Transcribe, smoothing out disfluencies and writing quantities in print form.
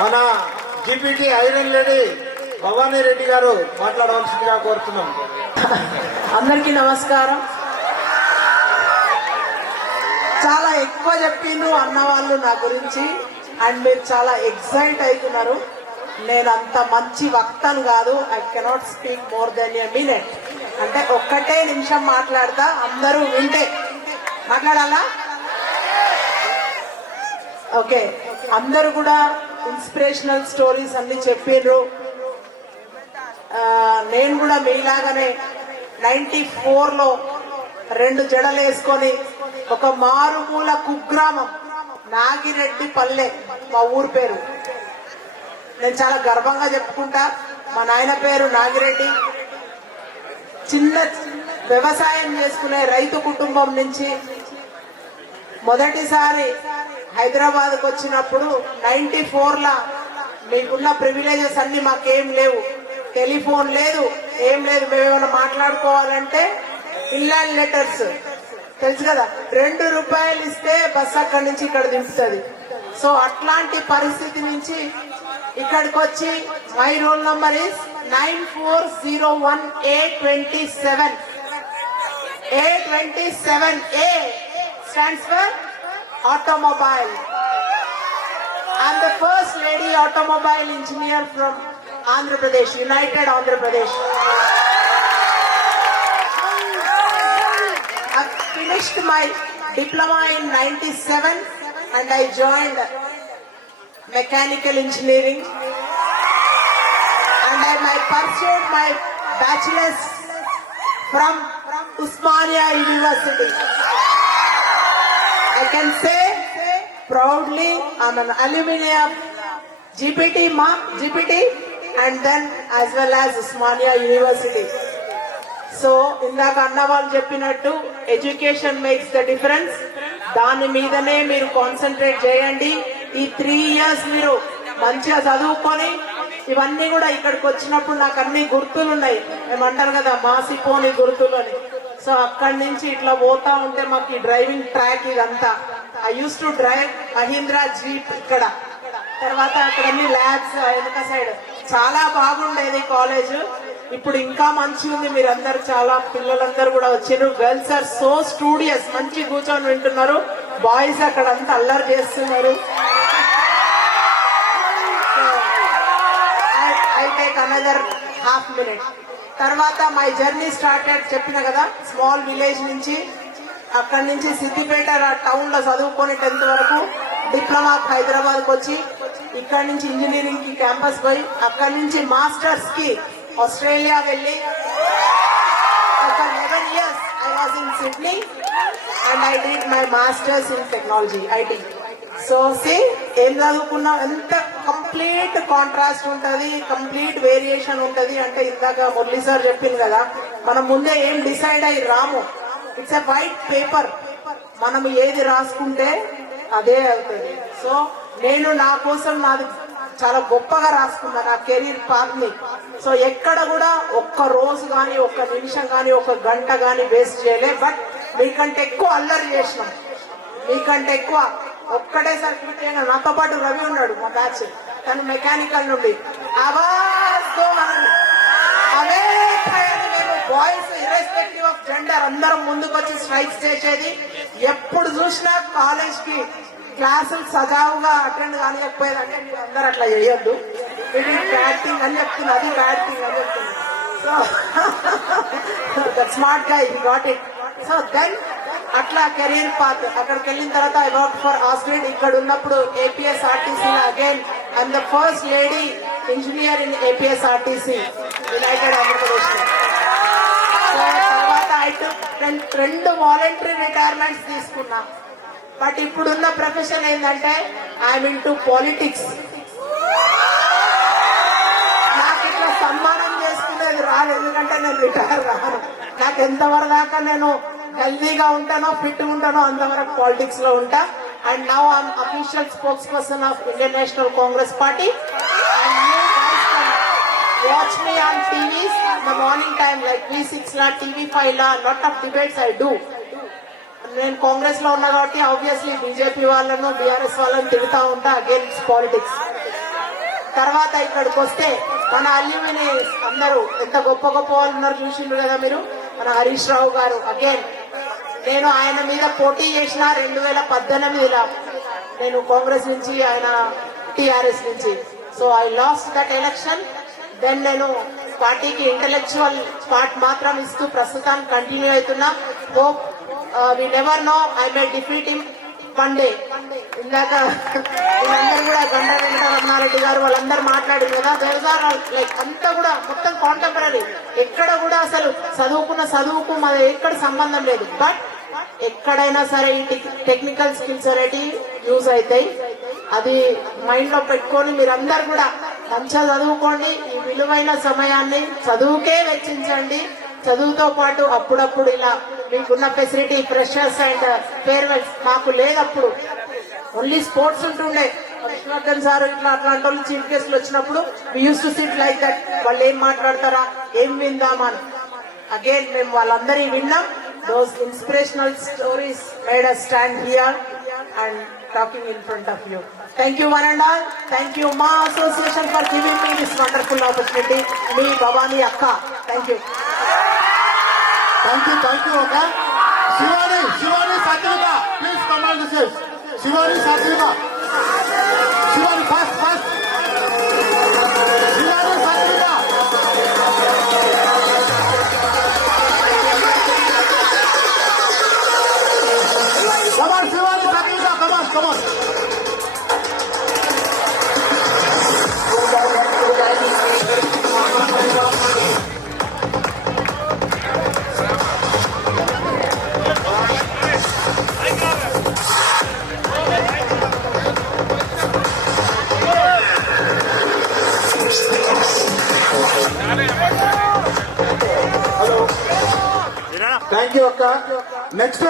మన GPT iron lady Bhavani Reddy గారు మాట్లాడవలసిందిగా కోరుతున్నాం. అందరికీ నమస్కారం. చాలా ఎక్కువ చెప్పిండ్రు అన్నవాళ్ళు నా గురించి, అండ్ మీరు చాలా ఎక్సైట్ అవుతున్నారు. నేను అంత మంచి వక్తను కాదు. I cannot speak more than a minute. అంటే ఒక్కటే నిమిషం మాట్లాడతా, అందరూ వింటే మాట్లాడాలా? ఓకే. అందరూ కూడా ఇన్స్పిరేషనల్ స్టోరీస్ అన్ని చెప్పిండ్రు. నేను కూడా మీలాగానే 94లో 2 జడలు వేసుకొని ఒక మారుమూల కుగ్రామం నాగిరెడ్డి పల్లె మా ఊరు పేరు. నేను చాలా గర్వంగా చెప్పుకుంటా. మా నాయన పేరు నాగిరెడ్డి. చిన్న వ్యవసాయం చేసుకునే రైతు కుటుంబం నుంచి మొదటిసారి హైదరాబాద్కు వచ్చినప్పుడు 94లా మీకున్న ప్రివిలేజెస్ అన్ని మాకేం లేవు. టెలిఫోన్ లేదు, ఏం లేదు. మేమేమైనా మాట్లాడుకోవాలంటే ఇన్లాండ్ లెటర్స్ తెలుసు కదా, 2 రూపాయలు ఇస్తే బస్ అక్కడి నుంచి ఇక్కడ దింపుతుంది. సో అట్లాంటి పరిస్థితి నుంచి ఇక్కడికి వచ్చి my roll number is 9401A27. A27A stands for automobile. I'm the first lady automobile engineer from Andhra Pradesh, United Andhra Pradesh. I finished my diploma in 97 and I joined mechanical engineering, and I pursued my bachelor's from Osmania University. I can say proudly I'm an alumni of GPT and then as well as Osmania University. So ఇందాక అన్న వాళ్ళు చెప్పినట్టు education makes the difference. దాని మీదనే మీరు concentrate చేయండి. ఈ 3 years మీరు మంచిగా చదువుకొని ఇవన్నీ కూడా ఇక్కడికి వచ్చినప్పుడు నాకు అన్ని గుర్తులు ఉన్నాయి. ఏమంటారు కదా, మాసిపోని గుర్తులు అని. సో అక్కడి నుంచి ఇట్లా పోతా ఉంటే మాకు ఈ డ్రైవింగ్ ట్రాక్ ఇదంతా. I use to drive Mahindra jeep ఇక్కడ. తర్వాత అక్కడ అన్ని ల్యాబ్స్ వెనుక సైడ్ చాలా బాగుండేది కాలేజ్. ఇప్పుడు ఇంకా మంచిగా ఉంది. మీరందరూ చాలా పిల్లలందరూ కూడా వచ్చారు. గర్ల్స్ ఆర్ సో స్టూడియస్, మంచి కూర్చొని వింటున్నారు. బాయ్స్ అక్కడ అంతా అల్లరి చేస్తున్నారు. I take another ½ minute. తర్వాత మై జర్నీ స్టార్టెడ్ చెప్పిన కదా, స్మాల్ విలేజ్ నుంచి. అక్కడి నుంచి సిద్దిపేట టౌన్ లో చదువుకొని 10th వరకు డిప్లొమా హైదరాబాద్కి వచ్చి ఇక్కడ నుంచి ఇంజనీరింగ్ కి క్యాంపస్ పోయి అక్కడి నుంచి మాస్టర్స్ కి ఆస్ట్రేలియా వెళ్ళి ఒక 11 years I was in Sydney and I did my masters in technology IT. So ఏం చదువుకున్నాం, ఎంత కంప్లీట్ కాంట్రాస్ట్ ఉంటది, కంప్లీట్ వేరియేషన్ ఉంటది. అంటే ఇందాక మురళీ సార్ చెప్పింది కదా, మనం ముందే ఏం డిసైడ్ అయ్యి రాము. It's a white paper. మనం ఏది రాసుకుంటే అదే అవుతుంది. సో నేను నా కోసం నాది చాలా గొప్పగా రాసుకున్నా నా కెరీర్ పాత్ ని. సో ఎక్కడ కూడా ఒక్క రోజు గాని, ఒక్క నిమిషం గాని, ఒక గంట గాని వేస్ట్ చేయలే. బట్ మీకంటే ఎక్కువ అల్లరి చేసినాం, మీకంటే ఎక్కువ. ఒక్కటేసారి ఫిట్ అయినా. నాతో పాటు రవి ఉన్నాడు మా బ్యాచ్, తను మెకానికల్ నుండి. అవాజ్తో అవే మేము బాయ్స్ ఇర్రెస్పెక్టివ్ ఆఫ్ జెండర్ అందరం ముందుకు వచ్చి స్ట్రైక్స్ చేసేది. ఎప్పుడు చూసినా కాలేజ్ కి క్లాసులు సజావుగా అటెండ్ కానియకపోయేదంటే మీరు అందరు అట్లా చేయొద్దు. ఇది బ్యాడ్ థింగ్ అని చెప్తుంది, అది బ్యాడ్ థింగ్ అని చెప్తుంది. So that smart guy got it. So then అట్లా కెరీర్ పాత్. అక్కడికి వెళ్ళిన తర్వాత ఐ వర్క్ ఫర్ ఆస్ట్రేడ్. ఇక్కడ ఉన్నప్పుడు APSRTC again I'm the first lady engineer in APSRTC United Andhra Pradesh. తర్వాత ఐ టుక్ 2 వాలంటరీ రిటైర్మెంట్స్ తీసుకున్నా. బట్ ఇప్పుడున్న ప్రొఫెషన్ ఏంటంటే ఐఎమ్ ఇంటూ పాలిటిక్స్. నాకు ఇట్లా సన్మానం చేసుకునేది రాదు, ఎందుకంటే నేను రిటైర్ రాను. నాకు ఎంతవరకు దాకా నేను హెల్దీగా ఉంటానో, ఫిట్ ఉంటానో అంతవరకు పాలిటిక్స్ లో ఉంటా. And now I'm official spokes person of Indian national Congress party. Watch me on TVs in the morning time, like V6 la, TV5 la, lot of debates I do. నేను కాంగ్రెస్ లో ఉన్నా కాబట్టి ఆబ్వియస్లీ బీజేపీ వాళ్ళను, BRS వాళ్ళని తిరుగుతా ఉంటా against politics. తర్వాత ఇక్కడికి వస్తే మన అల్యూమిని అందరూ ఎంత గొప్ప గొప్ప వాళ్ళు ఉన్నారు చూసిండ్రు కదా మీరు. మన హరీష్ రావు గారు అగైన్ నేను ఆయన మీద పోటీ చేసిన 2018లో నేను కాంగ్రెస్ నుంచి, ఆయన టిఆర్ఎస్ నుంచి. So I lost that election. Then నేను పార్టీకి ఇంటెలెక్చువల్ పార్ట్ మాత్రం ఇస్తూ ప్రస్తుతానికి కంటిన్యూ అవుతున్నా. Hope we never know I may defeat him one day. ఇందాక వీళ్ళందరూ కూడా గండ వెంకట రమణారెడ్డి గారు వాళ్ళందరూ మాట్లాడారు కదా, లైక్ అంతా కూడా మొత్తం కాంటెంపరీ. ఎక్కడ కూడా అసలు చదువుకు మాది ఎక్కడ సంబంధం లేదు. బట్ ఎక్కడైనా సరే ఈ టెక్నికల్ స్కిల్స్ అనేవి యూజ్ అవుతాయి. అది మైండ్ లో పెట్టుకొని మీరందరూ కూడా మంచిగా చదువుకోండి. ఈ విలువైన సమయాన్ని చదువుకే వెచ్చించండి. చదువుతో పాటు అప్పుడప్పుడు ఇలా మీకున్న ఫెసిలిటీ ఫ్రెషర్స్ అండ్ ఫేర్వెల్స్ మాకు లేదప్పుడు. ఓన్లీ స్పోర్ట్స్ ఉంటుండే. విశ్వనాథన్ సార్ ఇట్లా అట్లాంటి వాళ్ళు చీఫ్ గెస్ట్లు వచ్చినప్పుడు we use to sit like that. వాళ్ళు ఏం మాట్లాడతారా, ఏం విందామని. అగైన్ మేము వాళ్ళందరి విన్నాం. Those inspirational stories made us stand here and talking in front of you. Thank you one and all. Thank you Ma Association for giving me this wonderful opportunity. Me Bhavani Akka. Thank you. Thank you. Okay, Shivani Satvika please command this is Shivani Satvika. Shivani first Shivani Satvika. Come on Shivani Satvika, come on. Thank you అక్క. Next